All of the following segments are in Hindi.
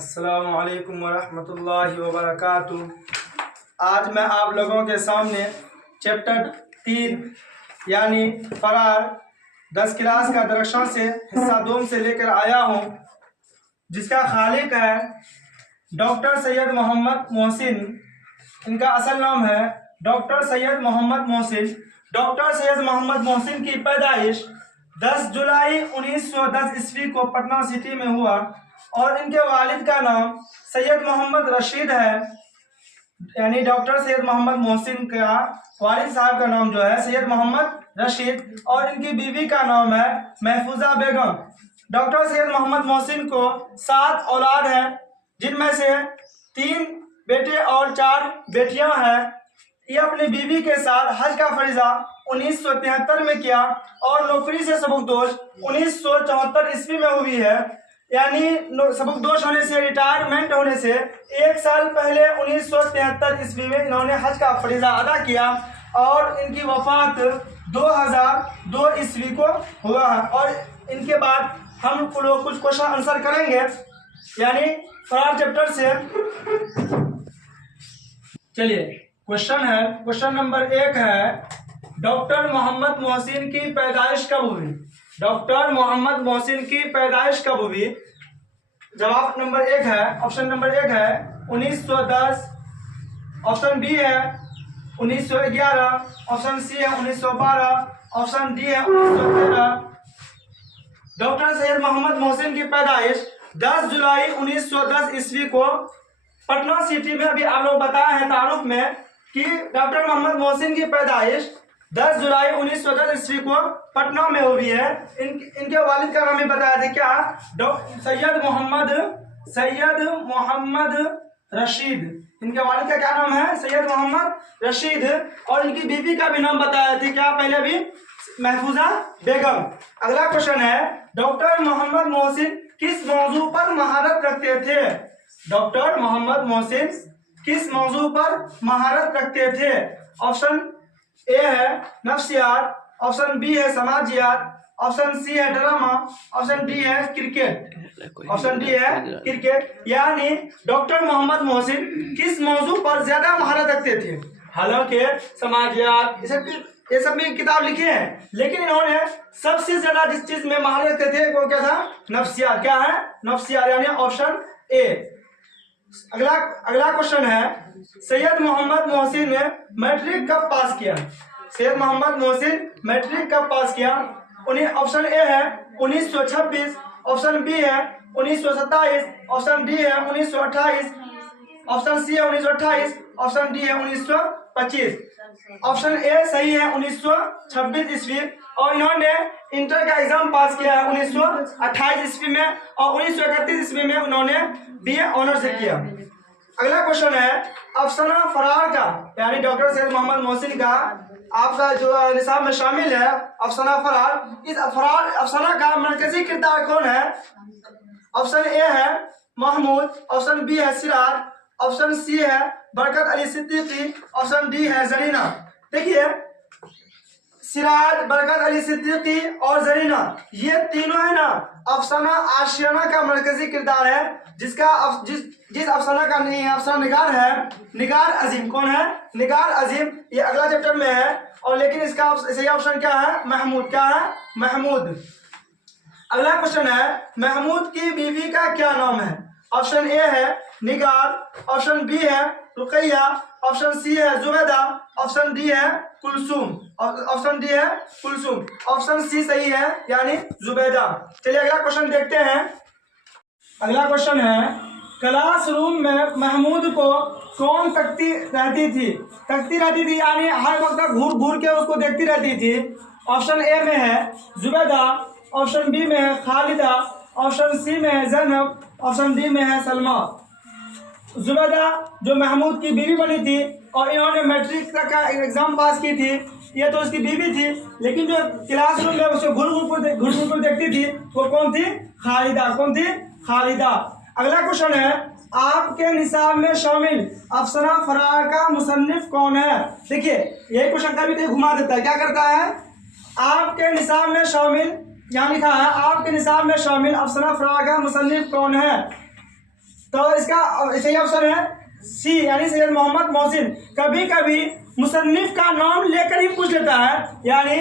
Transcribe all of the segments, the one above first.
अस्सलामु अलैकुम वरहमतुल्लाहि वबरकातुह। आज मैं आप लोगों के सामने चैप्टर 3 यानी फरार 10 क्लास का दरख्शां से हिस्सा 2 से लेकर आया हूँ, जिसका खालिक है डॉक्टर सैयद मोहम्मद मोहसिन। इनका असल नाम है डॉक्टर सैयद मोहम्मद मोहसिन। डॉक्टर सैयद मोहम्मद मोहसिन की पैदाइश 10 जुलाई 1910 ईस्वी को पटना सिटी में हुआ और इनके वालिद का नाम सैयद मोहम्मद रशीद है, यानी डॉक्टर सैयद मोहम्मद मोहसिन का वालिद साहब का नाम जो है सैयद मोहम्मद रशीद और इनकी बीवी का नाम है महफूजा बेगम। डॉक्टर सैयद मोहम्मद मोहसिन को 7 औलाद हैं, जिनमें से 3 बेटे और 4 बेटियां हैं। ये अपनी बीवी के साथ हज का फरीजा 1973 में किया और नौकरी से सबकदोश 1974 ईस्वी में हुई है, यानी सबकदोश होने से रिटायरमेंट होने से 1 साल पहले 1973 ईस्वी में इन्होंने हज का फरीजा अदा किया और इनकी वफात 2002 ईस्वी को हुआ है। और इनके बाद हम लोग कुछ क्वेश्चन आंसर करेंगे, यानी फरार चैप्टर से। चलिए क्वेश्चन नंबर 1 है, डॉक्टर मोहम्मद मोहसिन की पैदाइश कब हुई? डॉक्टर मोहम्मद मोहसिन की पैदाइश कब हुई? जवाब नंबर 1 है, ऑप्शन नंबर 1 है 1910, ऑप्शन बी है 1911, ऑप्शन सी है 1912, ऑप्शन डी है 1913। डॉक्टर सैयद मोहम्मद मोहसिन की पैदाइश 10 जुलाई 1910 ईस्वी को पटना सिटी में, अभी आप लोग बताए हैं तारुफ में कि डॉक्टर मोहम्मद मोहसिन की पैदाइश 10 जुलाई 1910 ईस्वी को पटना में हुई है। इनके वालिद का नाम भी बताया था, क्या? सैयद मोहम्मद रशीद। इनके वालिद का क्या नाम है? सैयद मोहम्मद रशीद। और इनकी बीवी का भी नाम बताया था, क्या? पहले भी महफूजा बेगम। अगला क्वेश्चन है, डॉक्टर मोहम्मद मोहसिन किस मौजू पर महारत रखते थे? डॉक्टर मोहम्मद मोहसिन किस मौजू पर महारत रखते थे? ऑप्शन ए है नफ्सियात, ऑप्शन बी है समाजियात, ऑप्शन सी है ड्रामा, ऑप्शन डी है क्रिकेट। ऑप्शन डी है क्रिकेट। यानी डॉक्टर मोहम्मद मोहसिन किस मौजू पर ज्यादा महारत रखते थे? हालांकि समाजियात ये सब भी किताब लिखे हैं, लेकिन इन्होंने सबसे ज्यादा जिस चीज में महारत रखते थे वो क्या था? नफ्सियात। क्या है? नफ्सियात, यानी ऑप्शन ए। अगला क्वेश्चन है, सैयद मोहम्मद मोहसिन ने मैट्रिक कब पास किया? सैयद मोहम्मद मोहसिन मैट्रिक कब पास किया? ऑप्शन ए है 1926, ऑप्शन बी है 1927, ऑप्शन डी है 1928, ऑप्शन सी है 1928, ऑप्शन डी है 1925। ऑप्शन ए सही है 1926 ईस्वी। और इन्होंने इंटर का एग्जाम पास किया है 1928 ईस्वी में और 1931 ईस्वी में उन्होंने बीए ऑनर्स किया। अगला क्वेश्चन है, अफसाना फरार का, यानी डॉक्टर सैयद मोहम्मद मोहसिन का आपका जो निसाब में शामिल है अफसाना फरार, इस अफसाना का मरकजी किरदार कौन है? ऑप्शन ए है महमूद, ऑप्शन बी है सिराज, ऑप्शन सी है बरकत अली सिद्दीकी, ऑप्शन डी है जरीना। देखिए, सिराज, बरकत अली सिद्दीकी और जरीना, ये तीनों है ना अफसाना आशियाना का मरकजी किरदार है, जिस अफसाना का अफसाना निगार है निगार अजीम। कौन है? निगार अजीम। ये अगला चैप्टर में है, और लेकिन इसका सही ऑप्शन क्या है? महमूद। क्या है? महमूद। अगला क्वेश्चन है, महमूद की बीवी का क्या नाम है? ऑप्शन ए है निगार, ऑप्शन बी है रुकैया, ऑप्शन सी है जुबैदा, ऑप्शन डी है कुलसुम। ऑप्शन डी है कुलसुम। ऑप्शन सी सही है, यानी जुबैदा। चलिए अगला क्वेश्चन देखते हैं। अगला क्वेश्चन है, क्लासरूम में महमूद को कौन तकती रहती थी, यानी हर वक्त घूर घूर के उसको देखती रहती थी? ऑप्शन ए में है जुबैदा, ऑप्शन बी में है खालिदा, ऑप्शन सी में है ज़ैनब, ऑप्शन डी में है सलमा। जुबैदा जो महमूद की बीवी बनी थी और इन्होंने मैट्रिक तक का एग्जाम पास की थी, ये तो उसकी बीवी थी, लेकिन जो क्लासरूम में उसे घूर घूर कर देखती थी वो कौन थी? खालिदा। कौन थी? खालिदा। अगला क्वेश्चन है, आपके निसाब में शामिल अफसाना फरार का मुसन्निफ कौन है? देखिए, यही क्वेश्चन कभी कभी घुमा देता है। क्या करता है? आपके निसाब में शामिल, यहाँ लिखा है आपके निसाब में शामिल अफसाना फरार का मुसन्निफ कौन है? तो इसका सही ऑप्शन है सी यानी सैयद मोहम्मद मोहसिन। कभी कभी मुसन्निफ का नाम लेकर ही पूछ लेता है, यानी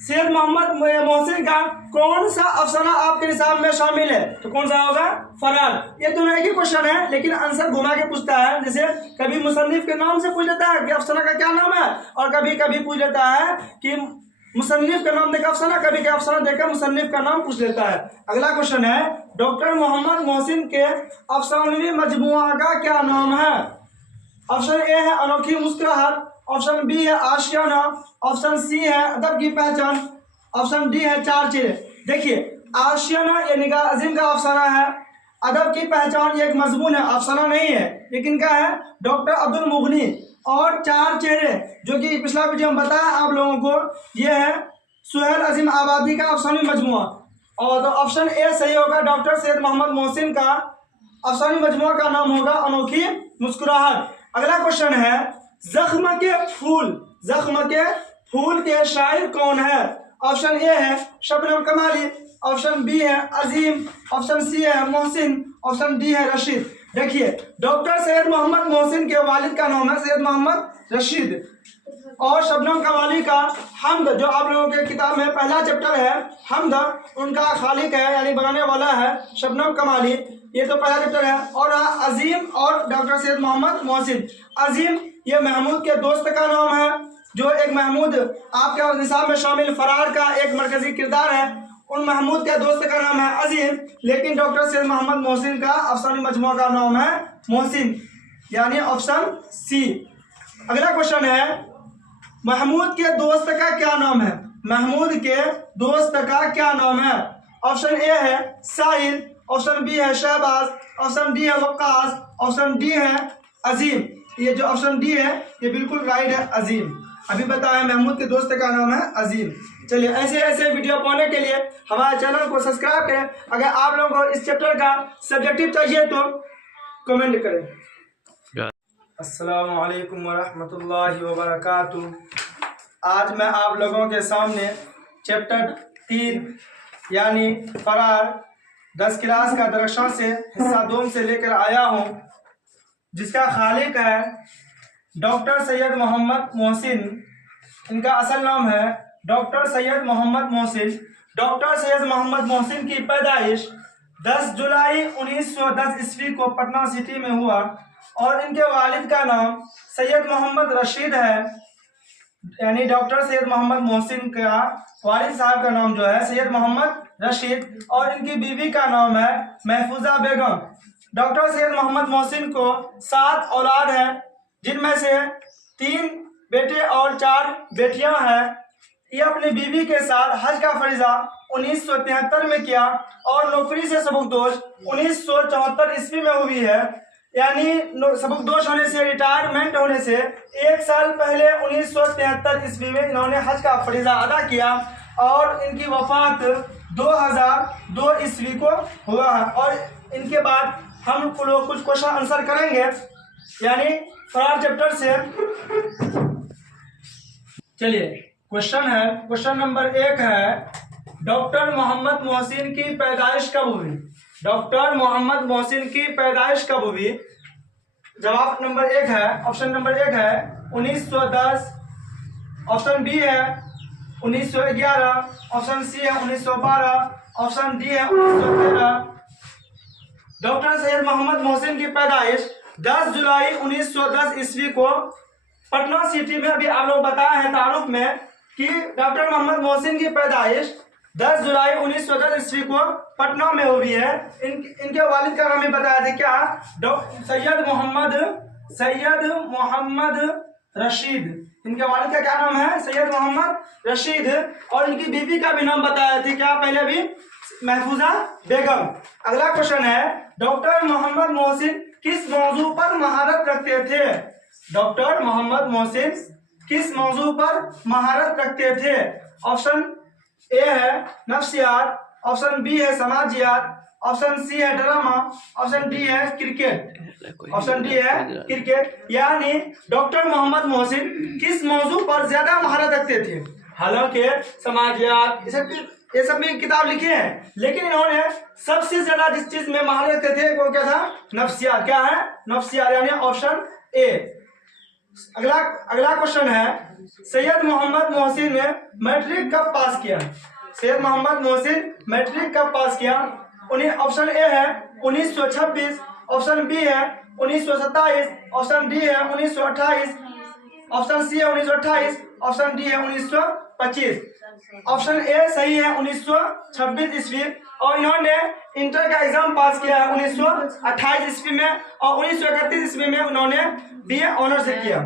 सैयद मोहम्मद मोहसिन का कौन सा अफसाना आपके निसाब में शामिल है, तो कौन सा होगा? फरार। ये दोनों एक ही क्वेश्चन है लेकिन आंसर घुमा के पूछता है। जैसे कभी मुसन्निफ के नाम से पूछ लेता है कि अफसाना का क्या नाम है, और कभी कभी पूछ लेता है कि मुसन्निफ का नाम देकर अफसाना, कभी के अफसाना देकर मुसन्निफ का नाम पूछ लेता है। अगला क्वेश्चन है डॉक्टर मोहम्मद मोहसिन के अफसानवी मजमुआ का क्या नाम है? ऑप्शन ए है अनोखी मुस्कुराहट, ऑप्शन बी है आशियाना, ऑप्शन सी है अदब की पहचान, ऑप्शन डी है चार चेहरे। देखिए आशियाना ये निगाह अजीम का अफसाना है, अदब की पहचान ये एक मजमून है, अफसाना नहीं है, लेकिन क्या है? डॉक्टर अब्दुल मुगनी। और चार चेहरे जो कि पिछला वीडियो में बताया आप लोगों को, ये है सुहेल अजीम आबादी का अफसानी मजमुआ। और तो ऑप्शन ए सही होगा, डॉक्टर सैयद मोहम्मद मोहसिन का अफसानी मजमुआ का नाम होगा अनोखी मुस्कुराहट। अगला क्वेश्चन है जख्म के फूल के शायर कौन है? ऑप्शन ए है शबनम कमाली, ऑप्शन बी है अजीम, ऑप्शन सी है मोहसिन, ऑप्शन डी है रशीद। देखिए डॉक्टर सैयद मोहम्मद मोहसिन के वालिद का नाम है सैयद मोहम्मद रशीद, और शबनम कमाली का हमद, जो आप लोगों के किताब में पहला चैप्टर है हमद, उनका खालिक है यानी बनाने वाला है शबनम कमाली, ये तो पहला चैप्टर है। और अजीम और डॉक्टर सैयद मोहम्मद मोहसिन। अजीम ये महमूद के दोस्त का नाम है, जो एक महमूद आपके निसाब में शामिल फरार का एक मरकजी किरदार है, उन महमूद के दोस्त का नाम है अजीम, लेकिन डॉक्टर सैयद मोहम्मद मोहसिन का अफसानी मजमुआ का नाम है मोहसिन, यानी ऑप्शन सी। अगला क्वेश्चन है महमूद के दोस्त का क्या नाम है? महमूद के दोस्त का क्या नाम है? ऑप्शन ए है साहिल, ऑप्शन बी है शहबाज, ऑप्शन डी है वक्कास, ऑप्शन डी है अजीम। ये जो ऑप्शन डी है ये बिल्कुल राइट है, अजीम। अभी बताया महमूद के दोस्त का नाम है अजीम। चलिए ऐसे ऐसे वीडियो पाने के लिए हमारे चैनल को सब्सक्राइब करें। अगर आप लोगों को इस चैप्टर का सब्जेक्टिव चाहिए तो कमेंट करें। अस्सलामु अलैकुम वरहमतुल्लाहि वबरकातुह। आज मैं आप लोगों के सामने चैप्टर 3 यानी फरार 10 क्लास का दरख्शां से हिस्सा 2 से लेकर आया हूँ, जिसका खालिक है डॉक्टर सैयद मोहम्मद मोहसिन। इनका असल नाम है डॉक्टर सैयद मोहम्मद मोहसिन। डॉक्टर सैयद मोहम्मद मोहसिन की पैदाइश 10 जुलाई 1910 ईस्वी को पटना सिटी में हुआ, और इनके वालिद का नाम सैयद मोहम्मद रशीद है, यानी डॉक्टर सैयद मोहम्मद मोहसिन का वालिद साहब का नाम जो है सैयद मोहम्मद रशीद, और इनकी बीवी का नाम है महफूजा बेगम। डॉक्टर सैयद मोहम्मद मोहसिन को 7 औलाद हैं, जिनमें से 3 बेटे और 4 बेटियां हैं। ये अपनी बीवी के साथ हज का फरीजा 1973 में किया, और नौकरी से सबकदोश 1974 ईस्वी में हुई है, यानी सबकदोश होने से, रिटायरमेंट होने से 1 साल पहले 1973 ईस्वी में इन्होंने हज का फरीजा अदा किया, और इनकी वफात 2002 ईस्वी को हुआ है। और इनके बाद हम लोग कुछ क्वेश्चन आंसर करेंगे, यानी फरार चैप्टर से। चलिए क्वेश्चन नंबर 1 है डॉक्टर मोहम्मद मोहसिन की पैदाइश कब हुई? डॉक्टर मोहम्मद मोहसिन की पैदाइश कब हुई? जवाब नंबर 1 है, ऑप्शन नंबर 1 है 1910, ऑप्शन बी है 1911, ऑप्शन सी है 1912, ऑप्शन डी है 1913। डॉक्टर सैयद मोहम्मद मोहसिन की पैदाइश 10 जुलाई 1910 ईस्वी को पटना सिटी में, अभी आप लोग बताए हैं तारुफ में कि डॉक्टर मोहम्मद मोहसिन की पैदाइश 10 जुलाई 1910 ईस्वी को पटना में हुई है। इनके वालिद का नाम भी बताया था क्या? सैयद मोहम्मद रशीद। इनके वालिद का क्या नाम है? सैयद मोहम्मद रशीद। और इनकी बीवी का भी नाम बताया था क्या पहले भी? महफूजा बेगम। अगला क्वेश्चन है डॉक्टर मोहम्मद मोहसिन किस मौजू पर महारत रखते थे? डॉक्टर मोहम्मद मोहसिन किस मौजू पर महारत रखते थे? ऑप्शन ए है नफ्सियात, ऑप्शन बी है समाजियात, ऑप्शन सी है ड्रामा, ऑप्शन डी है क्रिकेट। ऑप्शन डी है क्रिकेट। यानी डॉक्टर मोहम्मद मोहसिन किस मौजू पर ज्यादा महारत रखते थे? हालांकि समाजियात, ये सब भी किताब लिखे हैं, लेकिन इन्होंने सबसे ज्यादा जिस चीज में महारत रखते थे वो क्या था, नफ्सियात। क्या है, नफ्सियात, यानी ऑप्शन ए। अगला अगला क्वेश्चन है, सैयद मोहम्मद मोहसिन ने मैट्रिक कब पास किया? सैयद मोहम्मद मोहसिन मैट्रिक कब पास किया? उन्हें ऑप्शन ए है 1926, ऑप्शन बी है 1927, ऑप्शन डी है 1928, ऑप्शन सी है 1928, ऑप्शन डी है 1925। ऑप्शन ए सही है 1926 ईस्वी, और इन्होंने इंटर का एग्जाम पास किया है 1928 ईस्वी में, और 1931 ईस्वी में उन्होंने बीए ऑनर्स किया।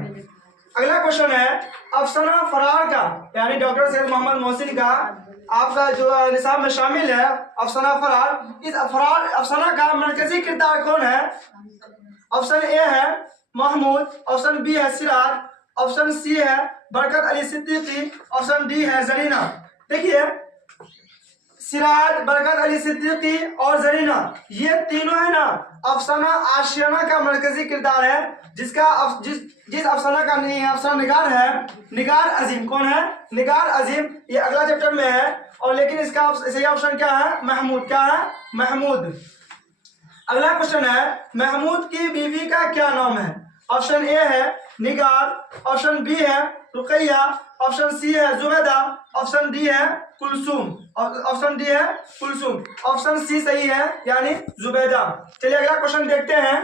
अगला क्वेश्चन है, अफसाना फरार का यानी डॉक्टर सैयद मोहम्मद मोहसिन का आपका जो निसाब में शामिल है अफसाना फरार, इस अफसाना का मरकजी किरदार कौन है? ऑप्शन ए है महमूद, ऑप्शन बी है सिराज, ऑप्शन सी है बरकत अली सिद्दीकी, ऑप्शन डी है जरीना। देखिए सिराज, बरकत अली सिद्दीकी और जरीना, ये तीनों है ना अफसाना आशियाना का मरकजी किरदार है, जिस अफसाना का अफसाना निगार है, निगार अजीम। कौन है? निगार अजीम। ये अगला चैप्टर में है, और लेकिन इसका सही ऑप्शन क्या है? महमूद। क्या है? महमूद। अगला क्वेश्चन है, महमूद की बीवी का क्या नाम है? ऑप्शन ए है निगार, ऑप्शन बी है रुकैया, ऑप्शन सी है जुबैदा, ऑप्शन डी है कुलसुम, ऑप्शन डी है कुलसुम, ऑप्शन सी सही है यानी जुबैदा। चलिए अगला क्वेश्चन देखते हैं।